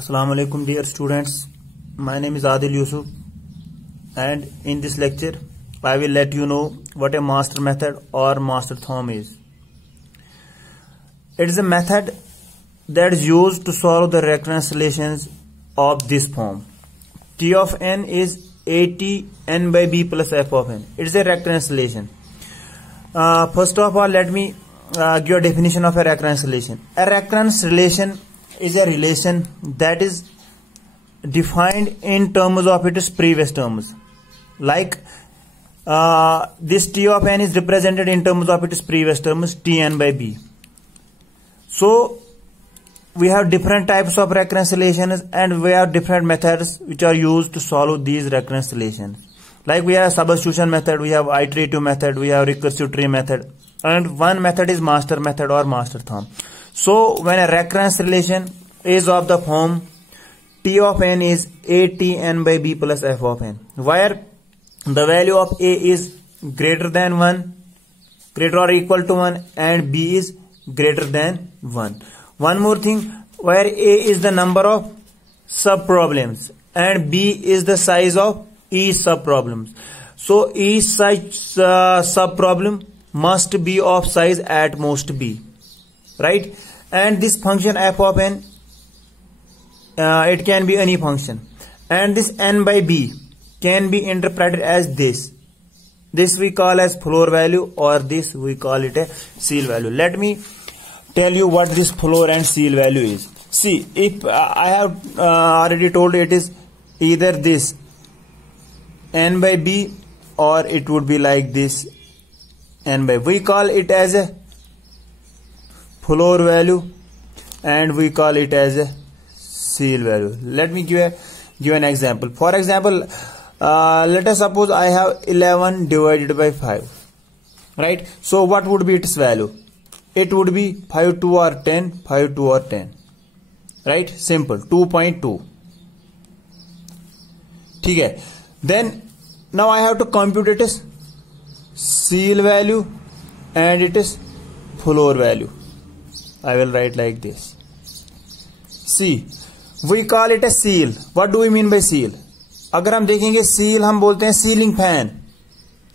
Assalamu alaikum dear students. My name is Adil Yusuf and in this lecture I will let you know what a master method or master theorem is. It is a method that is used to solve the recurrence relations of this form. T of n is at n by b plus f of n. It is a recurrence relation. First of all, let me give a definition of a recurrence relation. A recurrence relation is a relation that is defined in terms of its previous terms. Like this T of n is represented in terms of its previous terms, Tn by b. So we have different types of recurrence relations and we have different methods which are used to solve these recurrence relations. Like we have substitution method, we have iterative method, we have recursive tree method, and one method is master method or master theorem. So when a recurrence relation is of the form T of n is at n by b plus f of n, where the value of a is greater than 1, greater or equal to 1, and b is greater than 1. One more thing, where a is the number of subproblems and b is the size of each subproblems. So each such subproblem must be of size at most b, right? And this function f of n, it can be any function, and this n by b can be interpreted as this. This we call as floor value, or this we call it a seal value. Let me tell you what this floor and seal value is. See, if I have already told it is either this n by b or it would be like this n by. We call it as a floor value and we call it as a seal value. Let me give an example. For example, let us suppose I have 11 divided by 5, right? So what would be its value? It would be 5 2 or 10, 5 2 or 10, right? Simple, 2.2. Okay. Then now I have to compute its seal value and it is floor value. I will write like this. See, we call it a seal. What do we mean by seal? अगर हम देखेंगे seal हम बोलते हैं ceiling fan.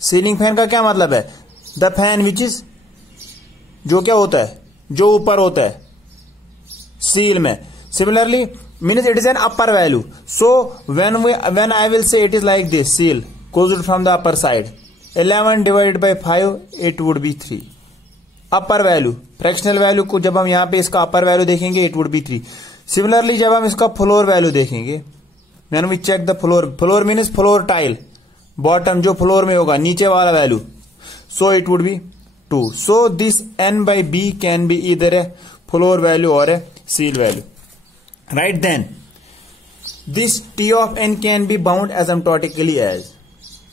Ceiling fan का क्या मतलब है? द फैन विच इज, जो क्या होता है, जो ऊपर होता है सील में. Similarly, means it is an upper value. So when I will say it is like this, seal goes from the upper side. 11 divided by 5, it would be 3. Upper value, fractional value को जब हम यहाँ पे इसका upper value देखेंगे it would be 3. Similarly जब हम इसका फ्लोर वैल्यू देखेंगे, when we check the floor, floor means floor tile, bottom जो फ्लोर में होगा नीचे वाला value, so it would be 2. So this n by b can be either a floor value और a ceil value, right? Then this t of n can be bound asymptotically as.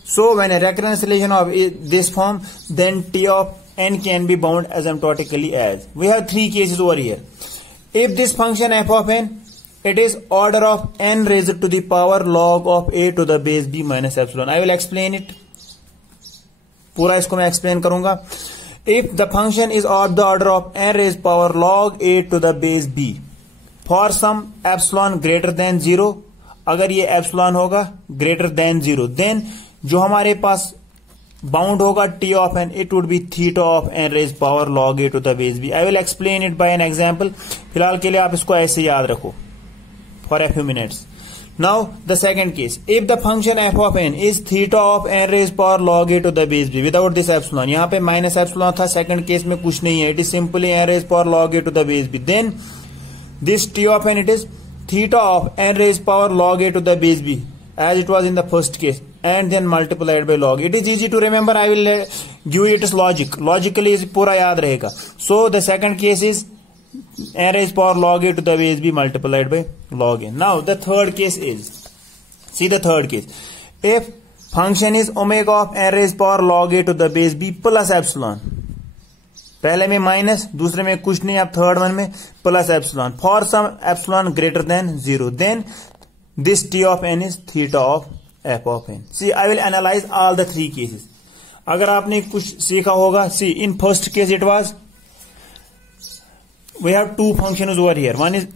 So when a recurrence relation of this form, then t of n can be bound asymptotically as. We have three cases over here. If this function f of n, it is order of n raised to the power log of a to the base b minus epsilon. I will explain it. पूरा इसको मैं explain करूंगा. If the function is of the order of n raised power log a to the base b for some epsilon greater than 0, अगर ये epsilon होगा greater than 0, then जो हमारे पास bound होगा t of n, it would be theta of n raised power log a to the base b. I will explain it by an example. फिलहाल के लिए आप इसको ऐसे याद रखो for a few minutes. Now the second case, if the function f of n is theta of n raised power log a to the base b without this epsilon, यहाँ पे माइनस एप्सिलॉन था, second case में कुछ नहीं है, it is simply n raised power log a to the base b, then this t of n, it is theta of n raised power log a to the base b as it was in the first case, and then multiplied by log. It is easy to remember. I will give it as logic. Logically is पूरा याद रहेगा. So the second case is n raised power log a to the base b multiplied by log n. Now the third case is, see the third case. If function is omega of n raised power log a to the base b plus epsilon, पहले में minus, दूसरे में कुछ नहीं, अब third one में plus epsilon, for some epsilon greater than 0, then this t of n is theta of f of n. See, I will analyze all the three cases. अगर आपने कुछ सीखा होगा, see in first case it was, we have two functions over here. One is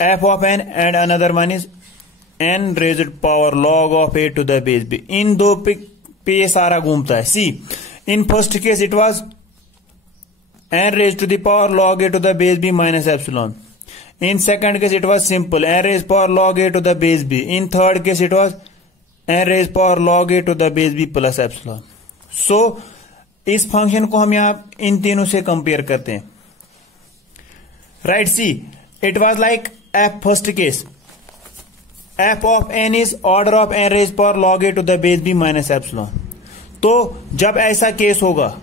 f of n and another one is n raised to power log of a to the base b. इन दो पे ये सारा घूमता है. See, in first case it was n raised to the power log a to the base b minus epsilon. In second case it was simple, n raised power log a to the base b. In third case it was n raised power log a to the base b plus epsilon. So इस function को हम यहां इन तीनों से compare करते हैं. Right, see it was like f first case, f of n is order of n raised power log a to the base b minus epsilon. तो जब ऐसा केस होगा,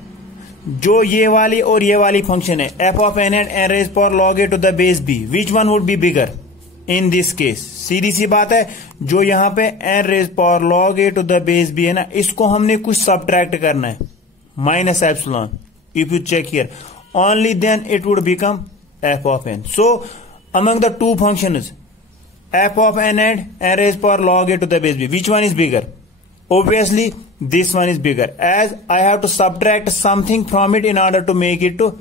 जो ये वाली और ये वाली फंक्शन है f of n and n raised power log a to the base b, which one would be bigger in this case? सीधी सी बात है, जो यहां पे n raised power log a to the base b है ना, इसको हमने कुछ सब्ट्रैक्ट करना है, minus epsilon. If you check here, only then it would become f of n. So among the two functions, f of n and n raised power log a to the base b, which one is bigger? Obviously this one is bigger, as I have to subtract something from it in order to make it to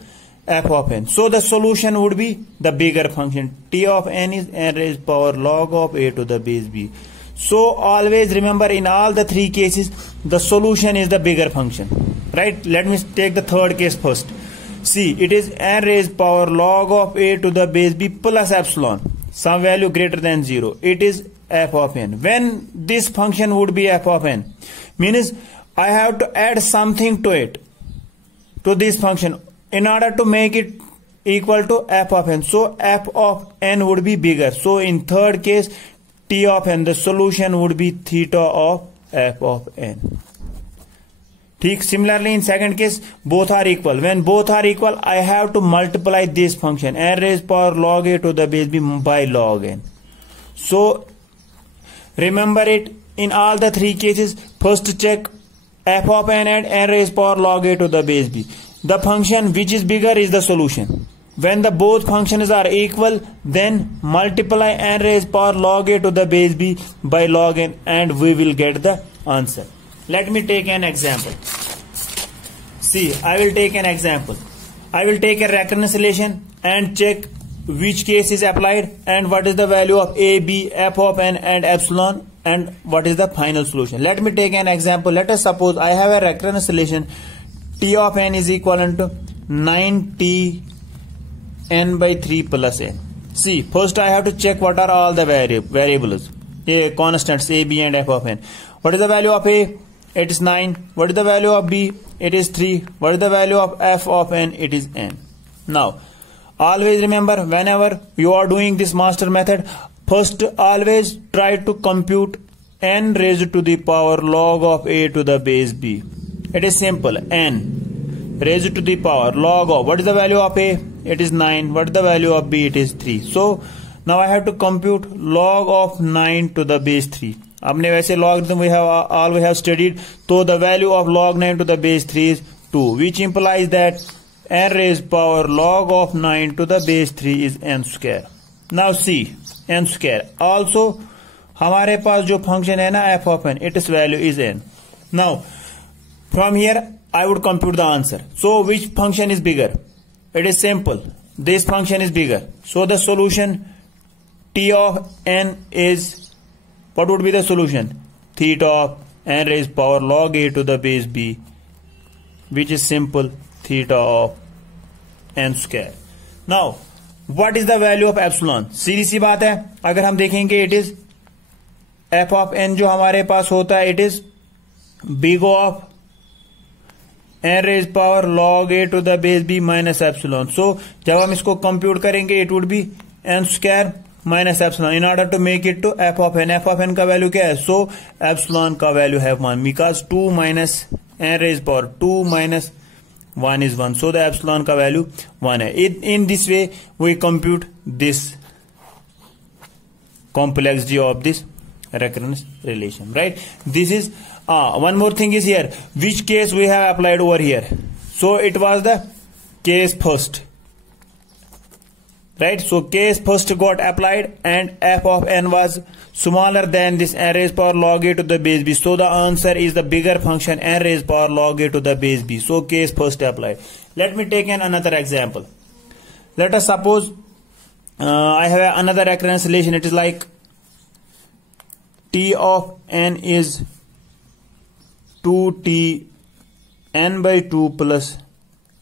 f of n. So the solution would be the bigger function. T of n is n raised power log of a to the base b. So always remember, in all the three cases the solution is the bigger function. Right, let me take the third case first. See, it is n raised power log of a to the base b plus epsilon, some value greater than 0. It is f of n. When this function would be f of n, means I have to add something to it, to this function, in order to make it equal to f of n. So f of n would be bigger. So in third case, t of n, the solution would be theta of f of n. ठीक. Similarly in second case, both are equal. When both are equal, I have to multiply this function n raised power log a to the base b by log n. So remember it, in all the three cases, first check f of n and n raised power log a to the base b. The function which is bigger is the solution. When the both functions are equal, then multiply n raised power log a to the base b by log n and we will get the answer. Let me take an example. See, I will take an example. I will take a reconciliation and check which case is applied and what is the value of a, b, f of n and epsilon and what is the final solution. Let me take an example. Let us suppose I have a reconciliation. T of n is equivalent to 9t n by 3 plus n. See, first I have to check what are all the variables, constants a, b and f of n. What is the value of a? It is 9. What is the value of b? It is 3. What is the value of f of n? It is n. Now, always remember, whenever you are doing this master method, first always try to compute n raised to the power log of a to the base b. It is simple. N raised to the power log of, what is the value of a? It is 9. What is the value of b? It is 3. So now I have to compute log of 9 to the base 3. हमने वैसे logarithm we have studied, so the value of log 9 to the base 3 is 2, which implies that n raised power log of 9 to the base 3 is n square. Now see, n square. Also हमारे पास जो function है ना f of n, its value is n. Now from here I would compute the answer. So which function is bigger? It is simple. This function is bigger. So the solution t of n is, what would be the solution? Theta of n raised power log a to the base b, which is simple, theta of n square. Now, what is the value of epsilon? सीधी सी बात है, अगर हम देखेंगे it is f of n जो हमारे पास होता है, it is big of n raised power log a to the base b minus epsilon. So जब हम इसको compute करेंगे, it would be n square minus epsilon in order to make it to f of n. f of n का value क्या है? So epsilon का value है 1, because 2 minus n raised power 2 minus 1 is 1. So the epsilon का value 1 है. In this way we compute this complexity of this recurrence relation, right? This is one more thing is here, which case we have applied over here. So it was the case first, right? So case first got applied and f of n was smaller than this n raised power log a to the base b. So the answer is the bigger function n raised power log a to the base b. So case first applied. Let me take another example. Let us suppose I have another recurrence relation. It is like T of n is 2t n by 2 plus,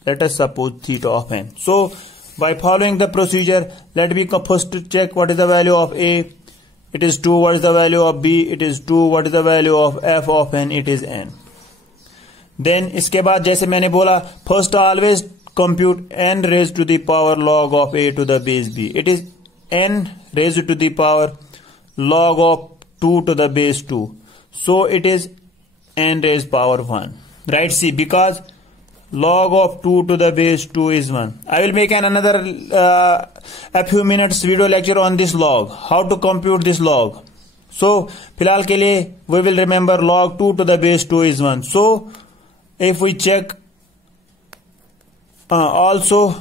let us suppose, theta of n. So by following the procedure, let me first check what is the value of a. It is 2. What is the value of b? It is 2. What is the value of f of n? It is n. Then इसके बाद जैसे मैंने बोला, first always compute n raised to the power log of a to the base b. It is n raised to the power log of 2 to the base 2. So it is n raised power 1. Right? See, because log of 2 to the base 2 is 1. I will make another a few minutes video lecture on this log, how to compute this log. So फिलहाल के लिए we will remember log 2 to the base 2 is 1. So if we check also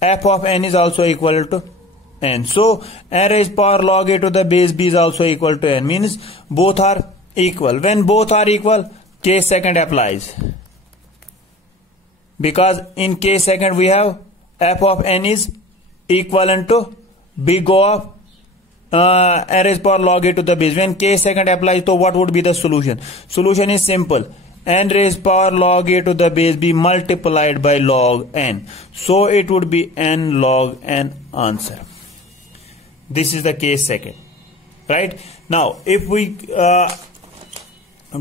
f of n is also equal to n. So n raised power log a to the base b is also equal to n, means both are equal. When both are equal, case second applies, because in case second we have f of n is equivalent to big O of n raised power log a to the base. When case second applies, so what would be the solution? Solution is simple. N raised power log a to the base b multiplied by log n. So it would be n log n answer. This is the case second. Right? Now, if we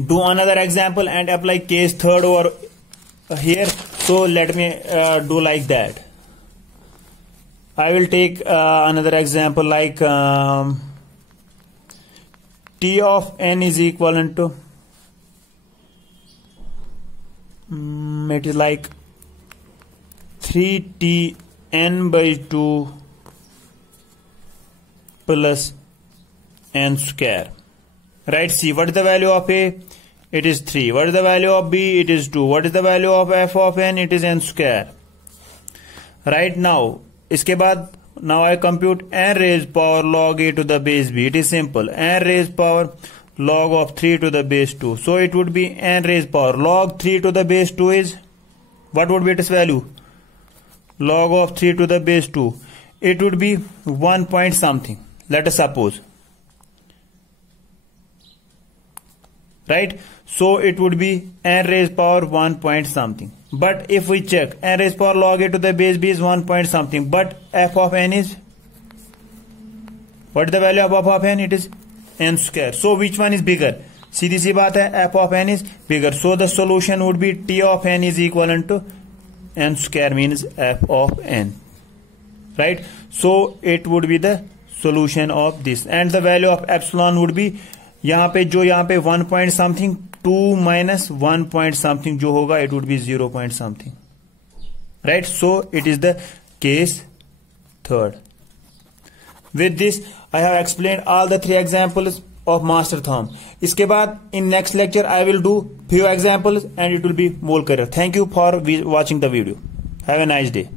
do another example and apply case third over here, so let me do like that. I will take another example like T of n is equivalent to it is like 3t n by 2 plus n square. Right? See, what is the value of a? It is 3. What is the value of b? It is 2. What is the value of f of n? It is n square. Right? Now, इसके बाद now I compute n raised power log a to the base b. It is simple. N raised power log of 3 to the base 2. So it would be n raised power log 3 to the base 2 is, what would be its value? Log of 3 to the base 2. It would be 1 point something. Let us suppose. Right? So it would be n raised power 1 point something. But if we check, n raised power log a to the base b is 1 point something. But f of n is, what is the value of f of n? It is n square. So which one is bigger? सीधी सी बात है, f of n is bigger. So the solution would be t of n is equivalent to n square, means f of n. Right? So it would be the solution of this. And the value of epsilon would be, यहाँ पे जो यहाँ पे 1 point something 2 minus 1 point something जो होगा, it would be 0 point something. Right? So it is the case third. With this, I have explained all the 3 examples of master theorem. इसके बाद in next lecture I will do few examples and it will be more clear. Thank you for watching the video. Have a nice day.